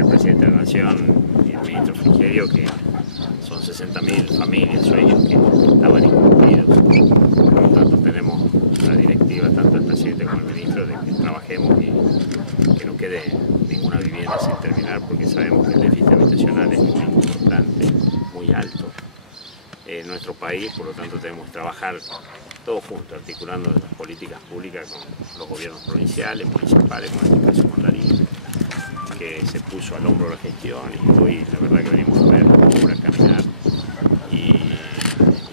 dice el presidente de la Nación y el ministro Frigerio que son 60.000 familias o ellos que estaban incumplidos. Por lo tanto, tenemos la directiva, tanto el presidente como el ministro, de que trabajemos y que no quede ninguna vivienda sin terminar, porque sabemos que el déficit habitacional es muy importante, muy alto en nuestro país. Por lo tanto, tenemos que trabajar todos juntos, articulando las políticas públicas con los gobiernos provinciales, municipales, como en este caso con Darío, que se puso al hombro la gestión, y hoy la verdad que venimos a ver obras, caminar y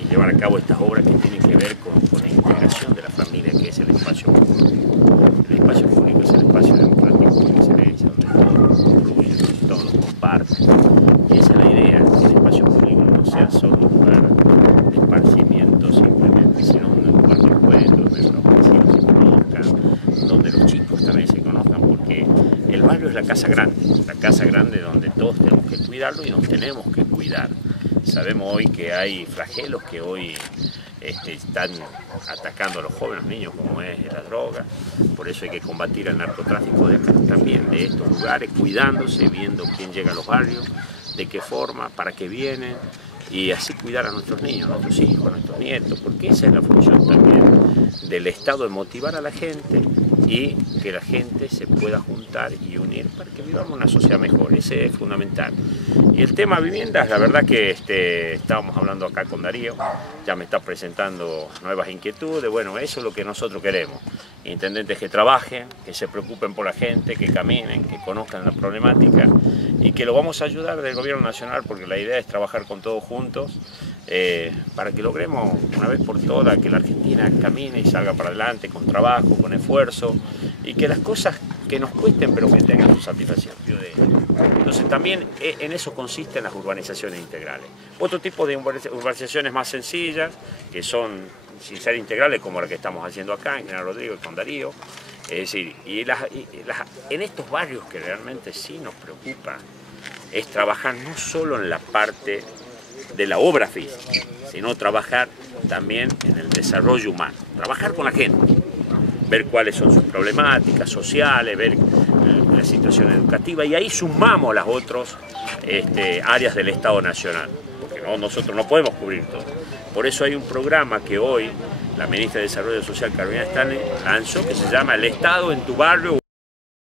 llevar a cabo estas obras que tienen que ver con la integración de la familia, que es el espacio público. El espacio público es el espacio democrático por excelencia, donde todos confluyen, todos lo comparten. Y esa es la idea, que el espacio público no sea solo un lugar de esparcimiento simplemente, sino un lugar de encuentro, donde los vecinos se conozcan, donde los chicos también se conozcan, porque el barrio es la casa grande donde todos tenemos que cuidarlo y nos tenemos que cuidar. Sabemos hoy que hay flagelos que hoy están atacando a los jóvenes, niños, como es la droga. Por eso hay que combatir el narcotráfico también de estos lugares, cuidándose, viendo quién llega a los barrios, de qué forma, para qué vienen, y así cuidar a nuestros niños, a nuestros hijos, a nuestros nietos, porque esa es la función también del Estado, de motivar a la gente y que la gente se pueda juntar y unir para que vivamos una sociedad mejor. Ese es fundamental. Y el tema viviendas, la verdad que estábamos hablando acá con Darío, ya me está presentando nuevas inquietudes. Bueno, eso es lo que nosotros queremos. Intendentes que trabajen, que se preocupen por la gente, que caminen, que conozcan la problemática, y que lo vamos a ayudar del gobierno nacional, porque la idea es trabajar con todos juntos para que logremos una vez por todas que la Argentina camine y salga para adelante con trabajo, con esfuerzo, y que las cosas que nos cuesten pero que tengan su satisfacción. Entonces también en eso consisten las urbanizaciones integrales. Otro tipo de urbanizaciones más sencillas, que son sin ser integrales, como la que estamos haciendo acá en General Rodríguez con Darío. Es decir, en estos barrios que realmente sí nos preocupa, es trabajar no solo en la parte de la obra física, sino trabajar también en el desarrollo humano, trabajar con la gente, ver cuáles son sus problemáticas sociales, ver la situación educativa, y ahí sumamos las otras áreas del Estado Nacional, porque nosotros no podemos cubrir todo. Por eso hay un programa que hoy la ministra de Desarrollo Social, Carolina Stanley, lanzó, que se llama El Estado en tu Barrio.